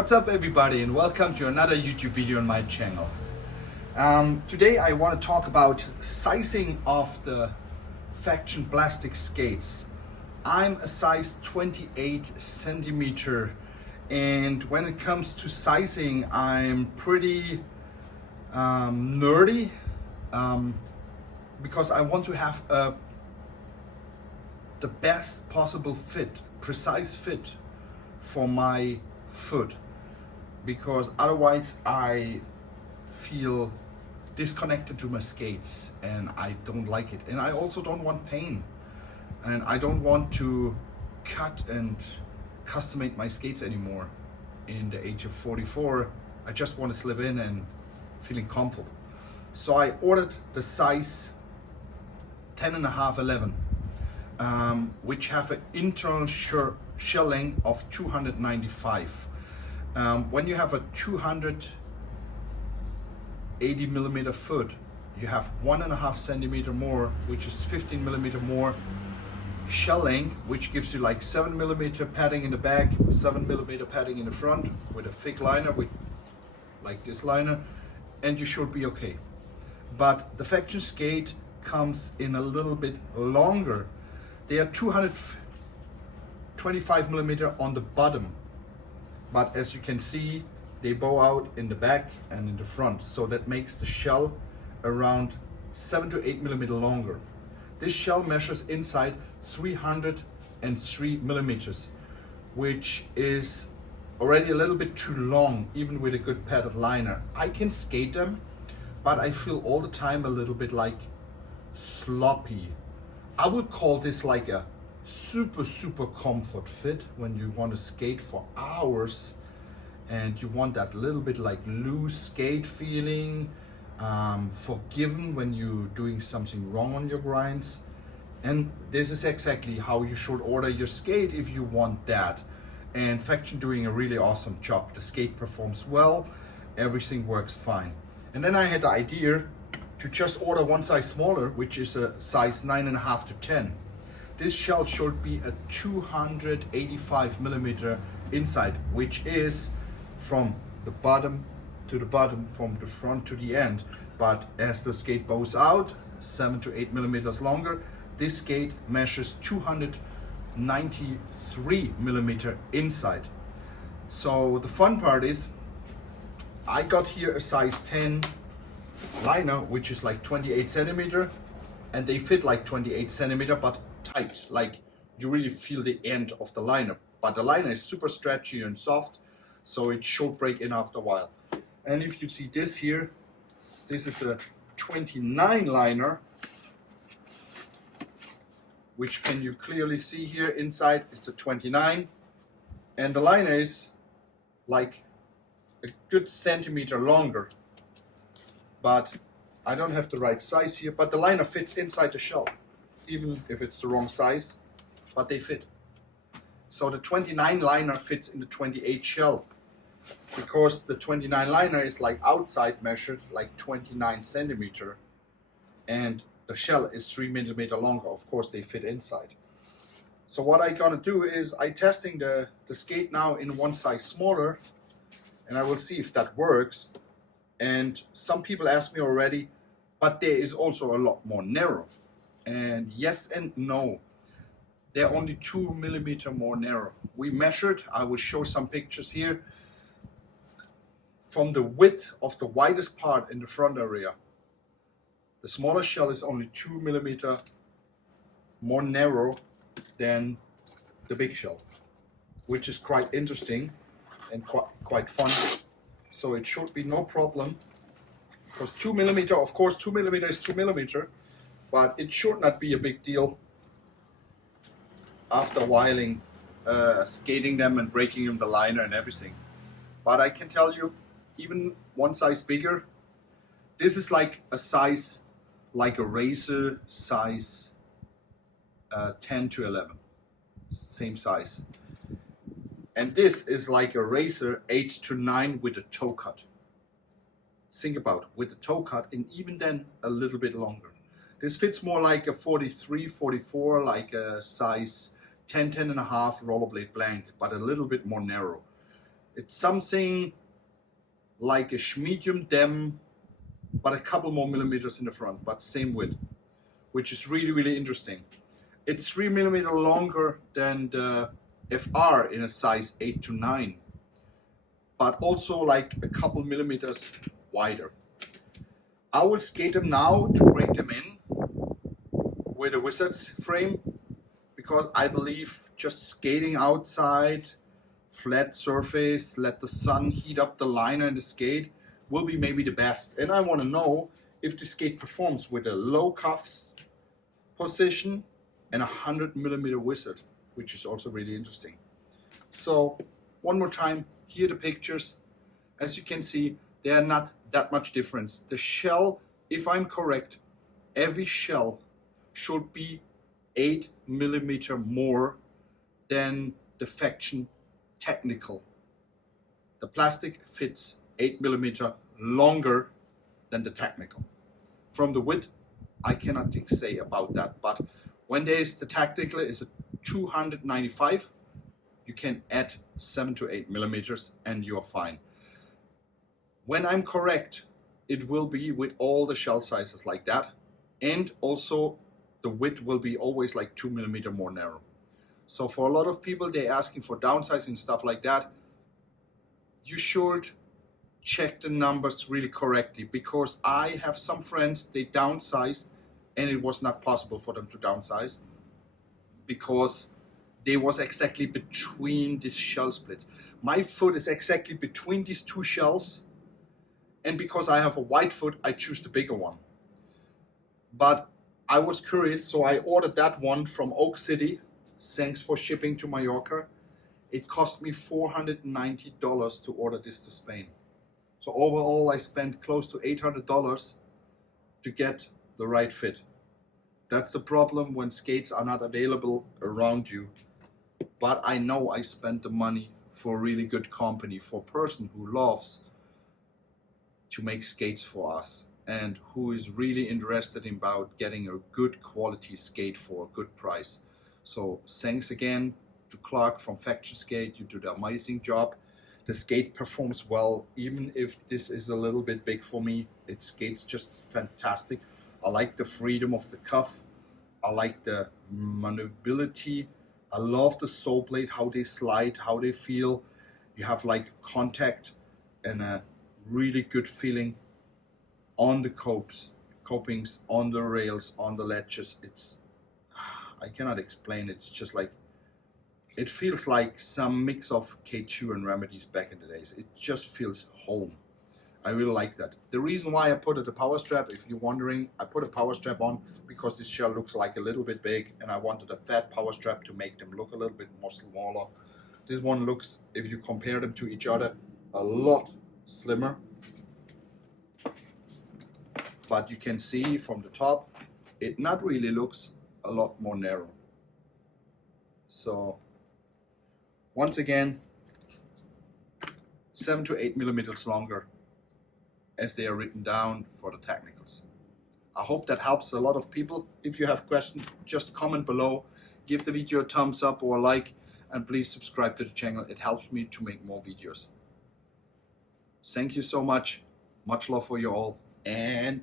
What's up everybody, and welcome to another YouTube video on my channel. Today I want to talk about sizing of the Faction Plastiks skates. I'm a size 28 centimeter, and when it comes to sizing I'm pretty nerdy because I want to have the best possible fit, precise fit for my foot, because otherwise I feel disconnected to my skates and I don't like it, and I also don't want pain, and I don't want to cut and customate my skates anymore. In the age of 44, I just want to slip in and feeling comfortable. So I ordered the size 10.5, 11, which have an internal shell length of 295. When you have a 280 millimeter foot, you have 1.5 centimeter more, which is 15 millimeter more shell length, which gives you like 7 millimeter padding in the back, 7 millimeter padding in the front, with a thick liner, with like this liner, and you should be okay. But the Faction skate comes in a little bit longer. They are 225 millimeter on the bottom, but as you can see, they bow out in the back and in the front, so that makes the shell around 7 to 8 millimeter longer. This shell measures inside 303 millimeters, which is already a little bit too long, even with a good padded liner. I can skate them, but I feel all the time a little bit like sloppy. I would call this like a super comfort fit when you want to skate for hours and you want that little bit like loose skate feeling, forgiven when you're doing something wrong on your grinds. And this is exactly how you should order your skate if you want that. And Faction doing a really awesome job. The skate performs well, everything works fine. And then I had the idea to just order one size smaller, which is a size 9.5 to 10. This shell should be a 285 millimeter inside, which is from the bottom to the bottom, from the front to the end. But as the skate bows out 7 to 8 millimeters longer, this skate measures 293 millimeter inside. So the fun part is I got here a size 10 liner, which is like 28 centimeter, and they fit like 28 centimeter, but tight, like you really feel the end of the liner. But the liner is super stretchy and soft, so it should break in after a while. And if you see this here, this is a 29 liner, which can you clearly see here inside. It's a 29, and the liner is like a good centimeter longer, but I don't have the right size here, but the liner fits inside the shell, even if it's the wrong size, but they fit. So the 29 liner fits in the 28 shell, because the 29 liner is like outside measured like 29 centimeter, and the shell is 3 millimeter longer. Of course they fit inside. So what I gonna do is I testing the skate now in one size smaller, and I will see if that works. And some people ask me already, but there is also a lot more narrow. And yes and no, they're only 2 millimeter more narrow. We measured, I will show some pictures here, from the width of the widest part in the front area. The smaller shell is only 2 millimeter more narrow than the big shell, which is quite interesting and quite fun. So it should be no problem, because 2 millimeter, of course 2 millimeter is 2 millimeter, but it should not be a big deal after whiling, skating them and breaking them the liner and everything. But I can tell you, even one size bigger, this is like a size, like a racer size 10 to 11, same size. And this is like a racer 8 to 9 with a toe cut. Think about, with the toe cut, and even then a little bit longer. This fits more like a 43, 44, like a size 10, 10.5 rollerblade blank, but a little bit more narrow. It's something like a medium dam, but a couple more millimeters in the front, but same width, which is really, really interesting. It's 3 millimeter longer than the FR in a size 8 to 9, but also like a couple millimeters wider. I will skate them now to bring them in with a Wizard's frame, because I believe just skating outside, flat surface, let the sun heat up the liner and the skate will be maybe the best. And I want to know if the skate performs with a low cuffs position and a 100 millimeter Wizard, which is also really interesting. So one more time, here are the pictures. As you can see, they are not that much difference. The shell, if I'm correct, every shell should be 8 millimeter more than the Faction Technical. The plastic fits 8 millimeter longer than the Technical. From the width, I cannot say about that, but when there is the Technical is a 295, you can add 7 to 8 millimeters and you're fine. When I'm correct, it will be with all the shell sizes like that, and also the width will be always like 2 millimeter more narrow. So for a lot of people, they're asking for downsizing, stuff like that. You should check the numbers really correctly, because I have some friends, they downsized and it was not possible for them to downsize because they was exactly between these shell splits. My foot is exactly between these two shells, and because I have a wide foot, I choose the bigger one. But I was curious, so I ordered that one from Oak City. Thanks for shipping to Mallorca. It cost me $490 to order this to Spain. So overall, I spent close to $800 to get the right fit. That's the problem when skates are not available around you. But I know I spent the money for a really good company, for a person who loves to make skates for us and who is really interested in about getting a good quality skate for a good price. So thanks again to Clark from Faction Skate. You do the amazing job. The skate performs well, even if this is a little bit big for me. It skates just fantastic. I like the freedom of the cuff. I like the maneuverability. I love the sole blade, how they slide, how they feel. You have like contact and a really good feeling on the copings, on the rails, on the ledges. It's, I cannot explain. It's just like, it feels like some mix of K2 and Remedies back in the days. It just feels home. I really like that. The reason why I put a power strap, if you're wondering, I put a power strap on because this shell looks like a little bit big and I wanted a fat power strap to make them look a little bit more smaller. This one looks, if you compare them to each other, a lot slimmer. But you can see from the top, it not really looks a lot more narrow. So once again, 7 to 8 millimeters longer as they are written down for the technicals. I hope that helps a lot of people. If you have questions, just comment below, give the video a thumbs up or a like, and please subscribe to the channel. It helps me to make more videos. Thank you so much. Much love for you all, and